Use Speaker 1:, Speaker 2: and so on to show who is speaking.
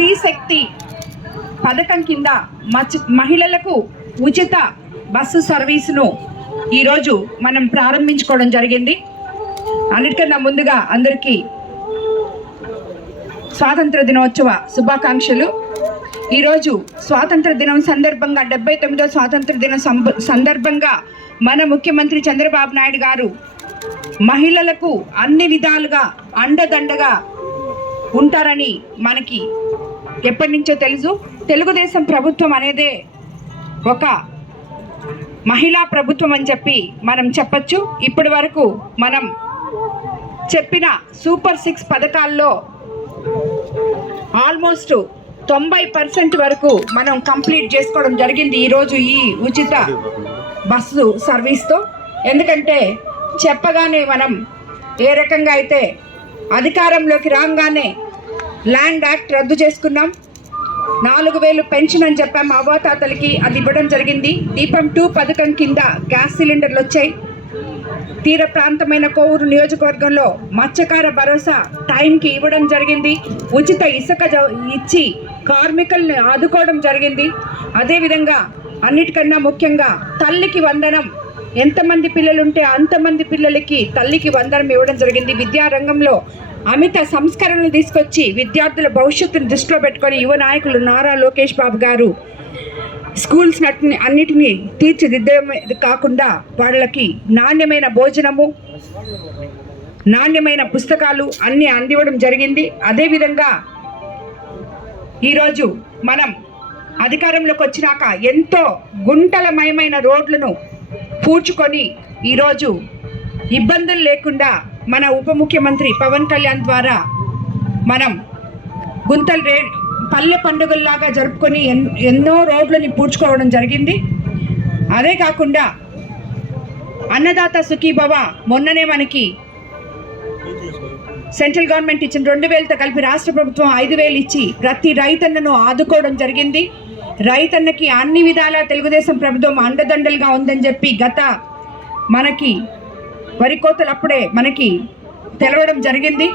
Speaker 1: స్త్రీ శక్తి పథకం కింద మచ్- మహిళలకు ఉచిత బస్సు సర్వీసును ఈరోజు మనం ప్రారంభించుకోవడం జరిగింది. అన్నిటికన్నా ముందుగా అందరికీ స్వాతంత్ర దినోత్సవ శుభాకాంక్షలు. ఈరోజు స్వాతంత్ర దినం సందర్భంగా డెబ్బై తొమ్మిదో స్వాతంత్ర దినం సందర్భంగా మన ముఖ్యమంత్రి చంద్రబాబు నాయుడు గారు మహిళలకు అన్ని విధాలుగా అండదండగా ఉంటారని మనకి ఎప్పటి నుంచో తెలుసు. తెలుగుదేశం ప్రభుత్వం అనేదే ఒక మహిళా ప్రభుత్వం అని చెప్పి మనం చెప్పచ్చు. ఇప్పటి వరకు మనం చెప్పిన సూపర్ సిక్స్ పథకాల్లో ఆల్మోస్ట్ తొంభై పర్సెంట్ వరకు మనం కంప్లీట్ చేసుకోవడం జరిగింది ఈరోజు ఈ ఉచిత బస్సు సర్వీస్తో. ఎందుకంటే చెప్పగానే మనం ఏ రకంగా అయితే అధికారంలోకి రాగానే ల్యాండ్ యాక్ట్ రద్దు చేసుకున్నాం. నాలుగు వేలు పెన్షన్ అని చెప్పాం అవ్వాతాతలకి. అది ఇవ్వడం జరిగింది. దీపం టూ పథకం కింద గ్యాస్ సిలిండర్లు వచ్చాయి. తీర ప్రాంతమైన కోవూరు నియోజకవర్గంలో మత్స్యకార భరోసా టైంకి ఇవ్వడం జరిగింది. ఉచిత ఇసుక జ- ఇచ్చి కార్మికుల్ని ఆదుకోవడం జరిగింది. అదేవిధంగా అన్నిటికన్నా ముఖ్యంగా తల్లికి వందనం ఎంతమంది పిల్లలుంటే అంతమంది పిల్లలకి తల్లికి వందనం ఇవ్వడం జరిగింది. విద్యారంగంలో అమిత సంస్కరణలు తీసుకొచ్చి విద్యార్థుల భవిష్యత్తును దృష్టిలో పెట్టుకొని యువ నాయకులు నారా లోకేష్ బాబు గారు స్కూల్స్ నటిని అన్నిటినీ తీర్చిదిద్దడమే కాకుండా వాళ్ళకి నాణ్యమైన భోజనము నాణ్యమైన పుస్తకాలు అన్నీ అందివ్వడం జరిగింది. అదేవిధంగా ఈరోజు మనం అధికారంలోకి వచ్చినాక ఎంతో గుంటలమయమైన రోడ్లను పూడ్చుకొని ఈరోజు ఇబ్బందులు లేకుండా మన ఉప ముఖ్యమంత్రి పవన్ కళ్యాణ్ ద్వారా మనం గుంతలు రే పల్లె పండుగల్లాగా జరుపుకొని ఎన్ ఎన్నో రోడ్లని పూడ్చుకోవడం జరిగింది. అదే కాకుండా అన్నదాత సుఖీభవ మొన్ననే మనకి సెంట్రల్ గవర్నమెంట్ ఇచ్చిన రెండు వేలతో కలిపి రాష్ట్ర ప్రభుత్వం ఐదు వేలు ఇచ్చి ప్రతి రైతన్నను ఆదుకోవడం జరిగింది. రైతన్నకి అన్ని విధాలా తెలుగుదేశం ప్రభుత్వం అండదండలుగా ఉందని చెప్పి గత మనకి వరి కోతలు అప్పుడే మనకి తెలవడం జరిగింది.